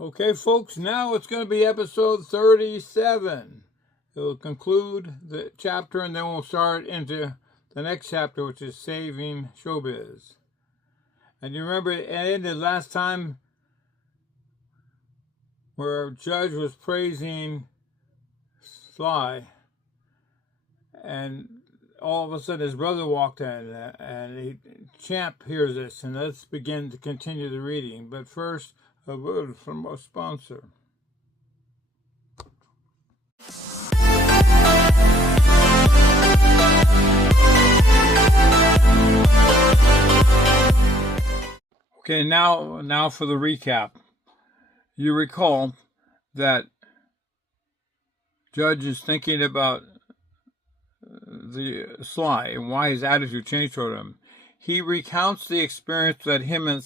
Okay, folks, now it's going to be episode 37. It'll conclude the chapter, and then we'll start into the next chapter, which is Saving Showbiz. And you remember it ended last time where Judge was praising Sly, and all of a sudden his brother walked in, and Champ hears this, and let's begin to continue the reading. But first, a word from our sponsor. Okay, now for the recap. You recall that Judge is thinking about the Sly and why his attitude changed toward him. He recounts the experience that him and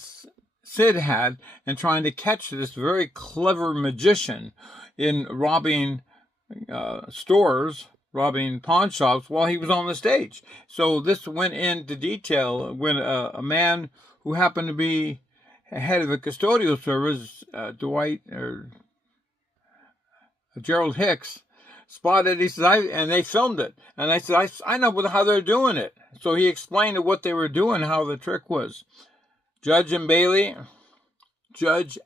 Sid had in trying to catch this very clever magician in robbing stores, robbing pawn shops while he was on the stage. So this went into detail when a man who happened to be head of the custodial service, Gerald Hicks, spotted. He said, and they filmed it. And I said, I know how they're doing it. So he explained what they were doing, how the trick was. Judge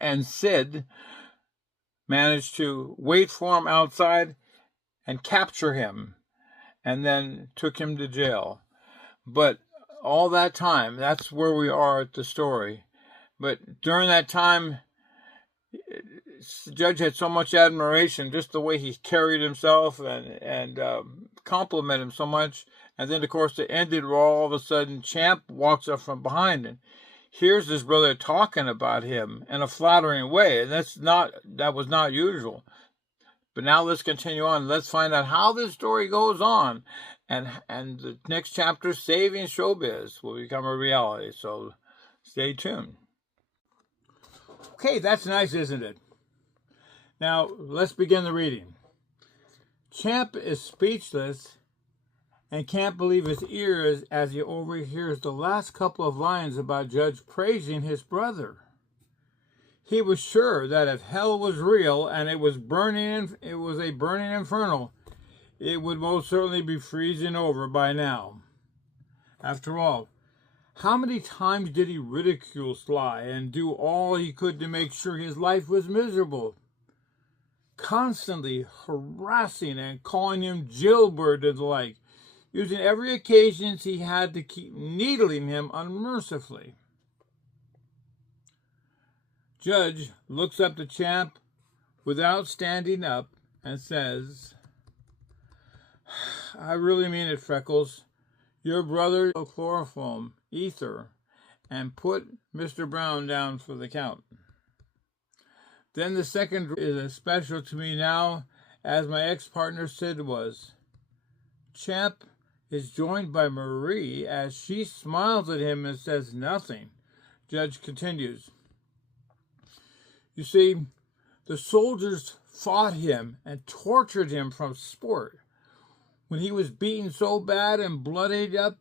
and Sid managed to wait for him outside and capture him, and then took him to jail. But all that time, that's where we are at the story. But during that time, Judge had so much admiration, just the way he carried himself and complimented him so much. And then, of course, it ended where all of a sudden Champ walks up from behind and hears his brother talking about him in a flattering way. And that was not usual. But now let's continue on. Let's find out how this story goes on. And the next chapter, Saving Showbiz, will become a reality. So stay tuned. Okay, that's nice, isn't it? Now, let's begin the reading. Champ is speechless and can't believe his ears as he overhears the last couple of lines about Judge praising his brother. He was sure that if hell was real and it was a burning inferno, it would most certainly be freezing over by now. After all, how many times did he ridicule Sly and do all he could to make sure his life was miserable? Constantly harassing and calling him jailbird and the like, using every occasion he had to keep needling him unmercifully. Judge looks up to Champ without standing up and says, I really mean it, Freckles. Your brother chloroform, ether, and put Mr. Brown down for the count. Then the second is as special to me now as my ex-partner Sid was. Champ is joined by Marie as she smiles at him and says nothing. Judge continues. You see, the soldiers fought him and tortured him from sport. When he was beaten so bad and bloodied up,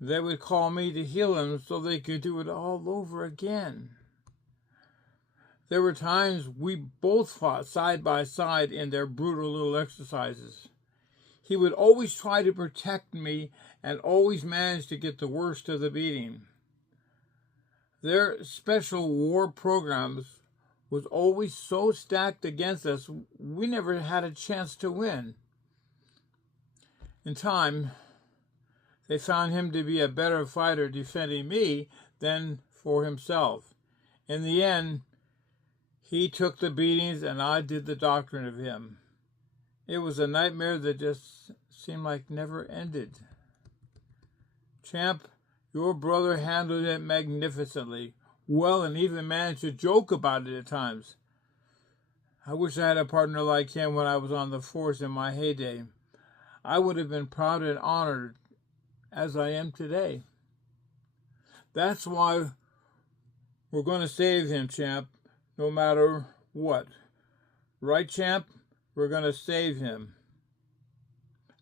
they would call me to heal him so they could do it all over again. There were times we both fought side by side in their brutal little exercises. He would always try to protect me and always manage to get the worst of the beating. Their special war programs was always so stacked against us, we never had a chance to win. In time, they found him to be a better fighter defending me than for himself. In the end, he took the beatings and I did the doctoring of him. It was a nightmare that just seemed like never ended. Champ, your brother handled it magnificently, well, and even managed to joke about it at times. I wish I had a partner like him when I was on the force in my heyday. I would have been proud and honored as I am today. That's why we're going to save him, Champ, no matter what. Right, Champ? We're going to save him.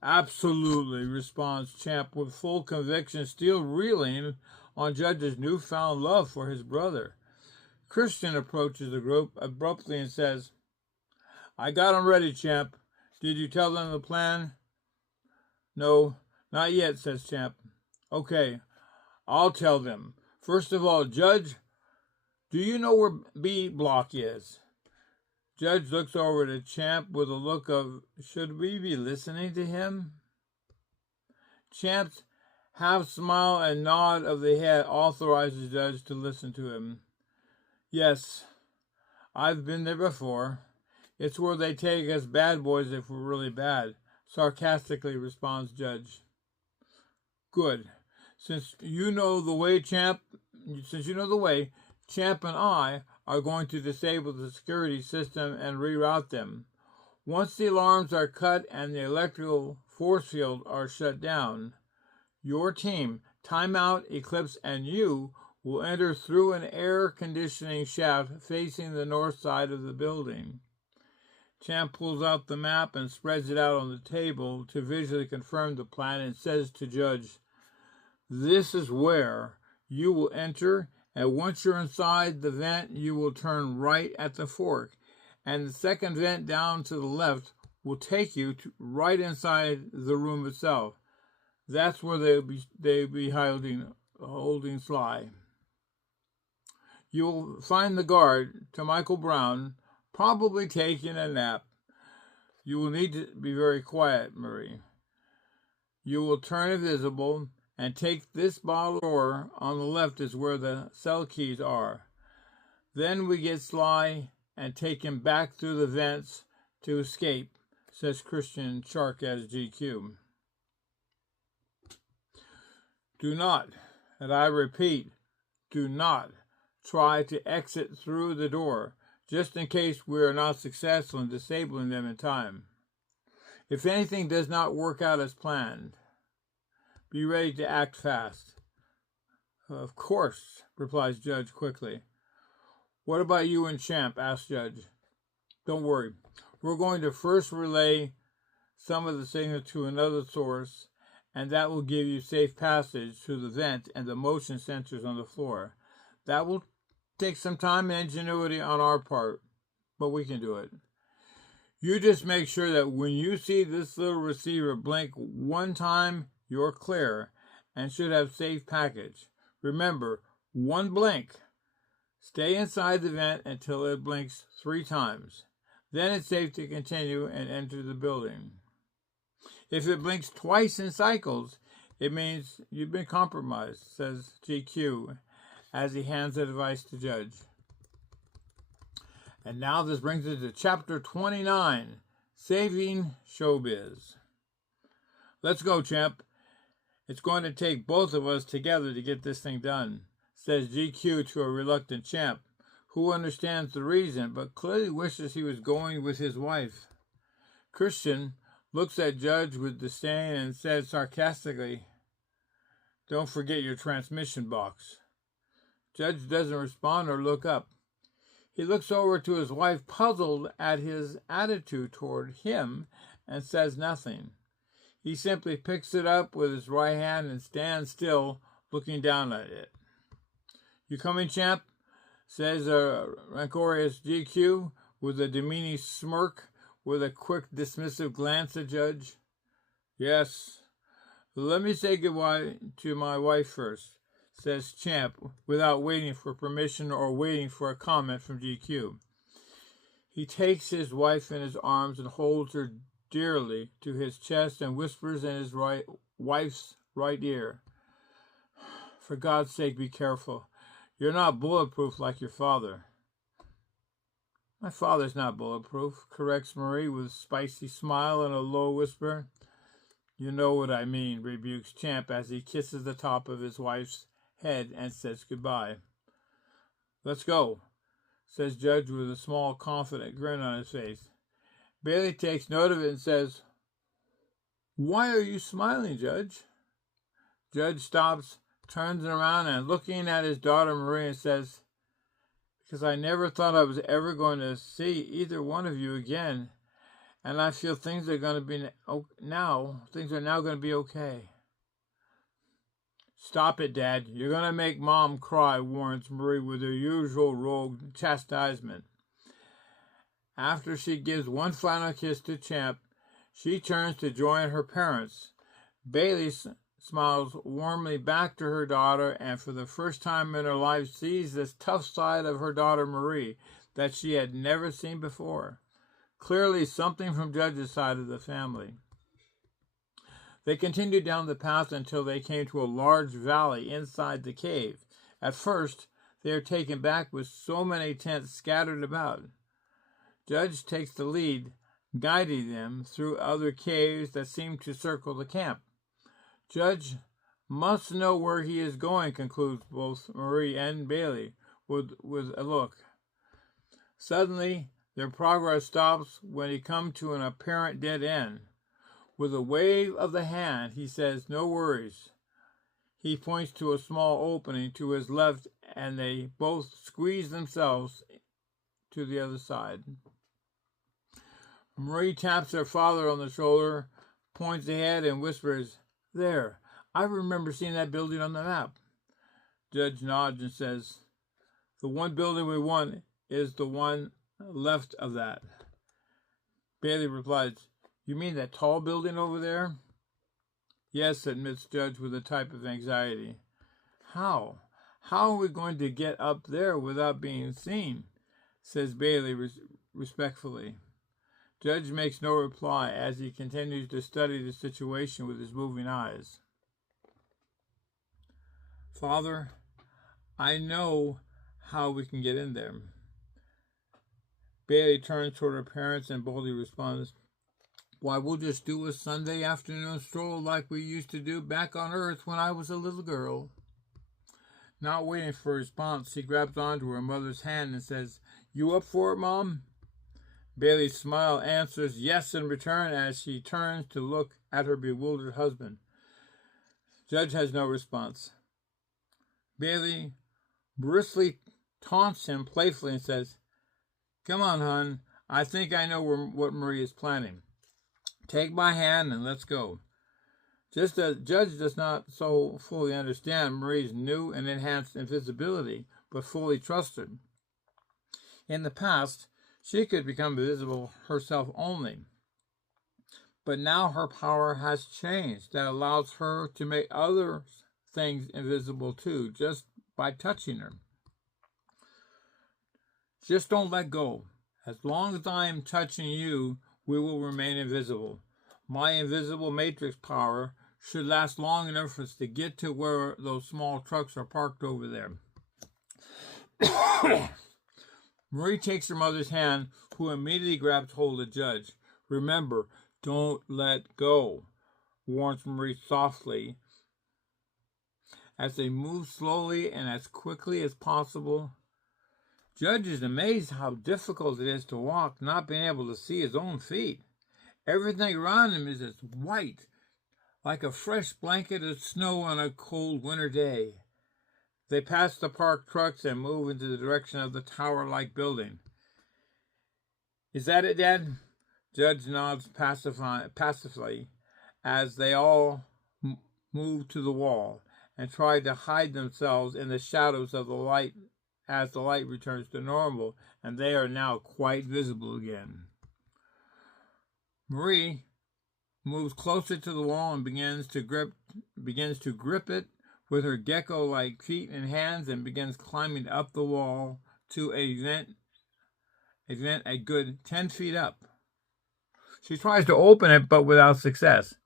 Absolutely, responds Champ with full conviction, still reeling on Judge's newfound love for his brother. Christian approaches the group abruptly and says, I got 'em ready, Champ. Did you tell them the plan? No, not yet, says Champ. Okay, I'll tell them. First of all, Judge, do you know where B block is? Judge looks over to Champ with a look of, should we be listening to him? Champ's half smile and nod of the head authorizes Judge to listen to him. Yes, I've been there before. It's where they take us bad boys if we're really bad, sarcastically responds Judge. Good. Since you know the way, Champ and I are going to disable the security system and reroute them. Once the alarms are cut and the electrical force field are shut down, your team, Timeout, Eclipse, and you will enter through an air conditioning shaft facing the north side of the building. Champ pulls out the map and spreads it out on the table to visually confirm the plan and says to Judge, this is where you will enter, and once you're inside the vent, you will turn right at the fork, and the second vent down to the left will take you to right inside the room itself. That's where they'll be holding Sly. You'll find the guard, to Michael Brown, probably taking a nap. You will need to be very quiet, Marie. You will turn invisible and take this bottle door on the left is where the cell keys are. Then we get Sly and take him back through the vents to escape, says Christian Shark as GQ. Do not, and I repeat, do not try to exit through the door, just in case we are not successful in disabling them in time. If anything does not work out as planned, be ready to act fast. Of course, replies Judge quickly. What about you and Champ? Asks Judge. Don't worry. We're going to first relay some of the signal to another source, and that will give you safe passage through the vent and the motion sensors on the floor. That will take some time and ingenuity on our part, but we can do it. You just make sure that when you see this little receiver blink one time, you're clear and should have safe package. Remember, one blink. Stay inside the vent until it blinks 3 times. Then it's safe to continue and enter the building. If it blinks twice in cycles, it means you've been compromised, says GQ as he hands the device to Judge. And now this brings us to Chapter 29, Saving Showbiz. Let's go, Champ. It's going to take both of us together to get this thing done, says GQ to a reluctant Champ, who understands the reason, but clearly wishes he was going with his wife. Christian looks at Judge with disdain and says sarcastically, don't forget your transmission box. Judge doesn't respond or look up. He looks over to his wife, puzzled at his attitude toward him, and says nothing. He simply picks it up with his right hand and stands still, looking down at it. You coming, Champ? Says a rancorous GQ with a demeaning smirk, with a quick dismissive glance at Judge. Yes. Let me say goodbye to my wife first, says Champ, without waiting for permission or waiting for a comment from GQ. He takes his wife in his arms and holds her dearly to his chest and whispers in his wife's right ear. For God's sake, be careful. You're not bulletproof like your father. My father's not bulletproof, corrects Marie with a spicy smile and a low whisper. You know what I mean, rebukes Champ as he kisses the top of his wife's head and says goodbye. Let's go, says Judge with a small, confident grin on his face. Bailey takes note of it and says, Why are you smiling, Judge? Judge stops, turns around, and looking at his daughter Maria says, Because I never thought I was ever going to see either one of you again, and I feel things are now going to be okay. Stop it, Dad. You're going to make Mom cry, warns Marie with her usual rogue chastisement. After she gives one final kiss to Champ, she turns to join her parents. Bailey smiles warmly back to her daughter and for the first time in her life sees this tough side of her daughter Marie that she had never seen before. Clearly something from Judge's side of the family. They continued down the path until they came to a large valley inside the cave. At first, they are taken back with so many tents scattered about. Judge takes the lead, guiding them through other caves that seem to circle the camp. Judge must know where he is going, concludes both Marie and Bailey with a look. Suddenly, their progress stops when he comes to an apparent dead end. With a wave of the hand, he says, "No worries." He points to a small opening to his left, and they both squeeze themselves to the other side. Marie taps her father on the shoulder, points ahead, and whispers, "There, I remember seeing that building on the map." Judge nods and says, "The one building we want is the one left of that." Bailey replies, "You mean that tall building over there?" "Yes," admits Judge with a type of anxiety. How are we going to get up there without being seen?" says Bailey respectfully. Judge makes no reply as he continues to study the situation with his moving eyes. "Father, I know how we can get in there." Bailey turns toward her parents and boldly responds, "Why, we'll just do a Sunday afternoon stroll like we used to do back on Earth when I was a little girl." Not waiting for a response, she grabs onto her mother's hand and says, "You up for it, Mom?" Bailey's smile answers yes in return as she turns to look at her bewildered husband. Judge has no response. Bailey briskly taunts him playfully and says, "Come on, hon. I think I know what Marie is planning. Take my hand and let's go." Just as Judge does not so fully understand Marie's new and enhanced invisibility, but fully trusted. In the past, she could become visible herself only. But now her power has changed that allows her to make other things invisible too, just by touching her. "Just don't let go. As long as I am touching you, we will remain invisible. My invisible matrix power should last long enough for us to get to where those small trucks are parked over there." Marie takes her mother's hand, who immediately grabs hold of Judge. "Remember, don't let go," warns Marie softly. As they move slowly and as quickly as possible, Judge is amazed how difficult it is to walk, not being able to see his own feet. Everything around him is as white, like a fresh blanket of snow on a cold winter day. They pass the parked trucks and move into the direction of the tower-like building. "Is that it, Dad?" Judge nods passively as they all move to the wall and try to hide themselves in the shadows of the light as the light returns to normal, and they are now quite visible again. Marie moves closer to the wall and begins to grip it with her gecko-like feet and hands and begins climbing up the wall to a vent a good 10 feet up. She tries to open it, but without success.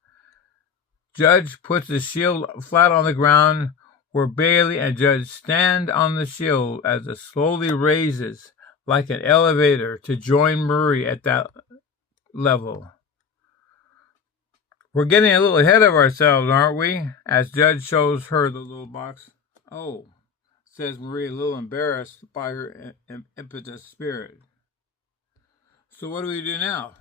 Judge puts the shield flat on the ground where Bailey and Judge stand on the shield as it slowly raises like an elevator to join Marie at that level. "We're getting a little ahead of ourselves, aren't we?" as Judge shows her the little box. "Oh," says Marie, a little embarrassed by her impetuous spirit. "So what do we do now?"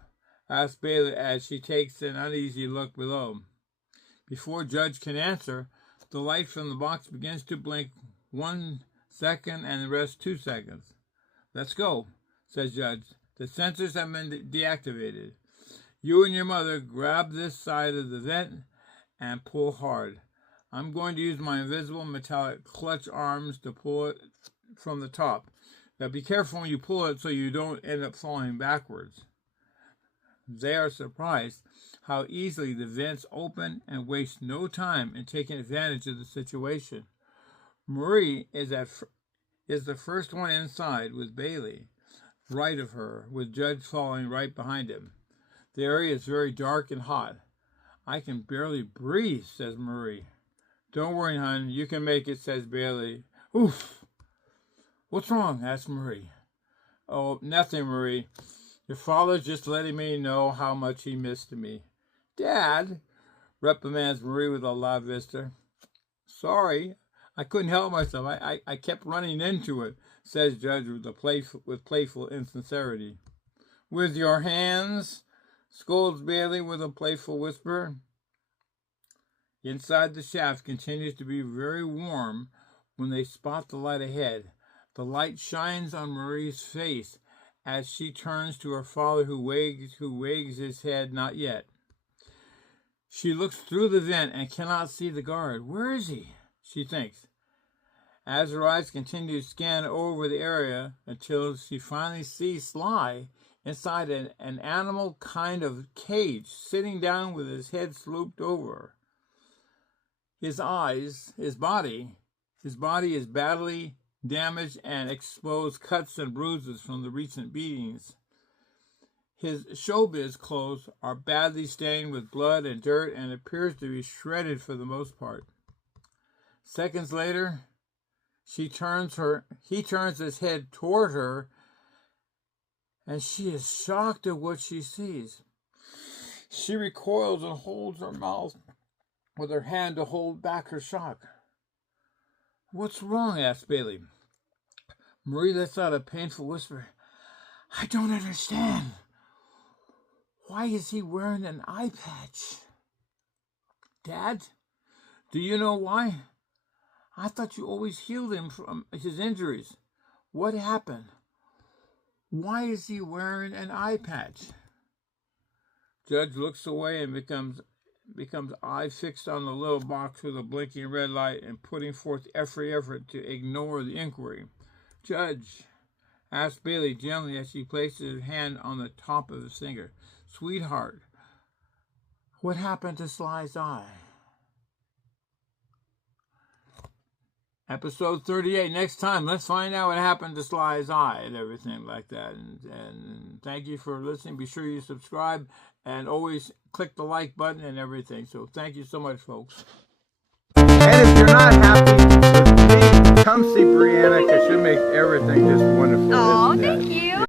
asks Bailey as she takes an uneasy look below. Before Judge can answer, the light from the box begins to blink 1 second and the rest 2 seconds. "Let's go," says Judge. "The sensors have been deactivated. You and your mother grab this side of the vent and pull hard. I'm going to use my invisible metallic clutch arms to pull it from the top. Now be careful when you pull it so you don't end up falling backwards. They are surprised how easily the vents open and waste no time in taking advantage of the situation. Marie is the first one inside with Bailey, right of her, with Judge following right behind him. The area is very dark and hot. I can barely breathe, says Marie. Don't worry, hon, you can make it, says Bailey. Oof! What's wrong? Asks Marie. Oh, nothing, Marie. Your father's just letting me know how much he missed me. Dad, reprimands Marie with a loud vista. Sorry, I couldn't help myself. I kept running into it, says Judge with playful insincerity. With your hands, scolds Bailey with a playful whisper. Inside the shaft continues to be very warm when they spot the light ahead. The light shines on Marie's face as she turns to her father who wags his head not yet. She looks through the vent and cannot see the guard. Where is he? She thinks, as her eyes continue to scan over the area until she finally sees Sly inside an animal kind of cage, sitting down with his head slooped over. His body is badly damaged and exposed cuts and bruises from the recent beatings. His showbiz clothes are badly stained with blood and dirt and appears to be shredded for the most part. Seconds later, he turns his head toward her, and she is shocked at what she sees. She recoils and holds her mouth with her hand to hold back her shock. What's wrong? Asks Bailey. Marie lets out a painful whisper. I don't understand. Why is he wearing an eye patch? Dad, do you know why? I thought you always healed him from his injuries. What happened? Why is he wearing an eye patch? Judge looks away and becomes eye fixed on the little box with a blinking red light and putting forth every effort to ignore the inquiry. Judge, asks Bailey gently as she places her hand on the top of his finger. Sweetheart, what happened to Sly's eye? Episode 38. Next time, let's find out what happened to Sly's eye and everything like that. And thank you for listening. Be sure you subscribe and always click the like button and everything. So thank you so much, folks. And if you're not happy with me, come see Brianna because she'll make everything just wonderful. Oh, thank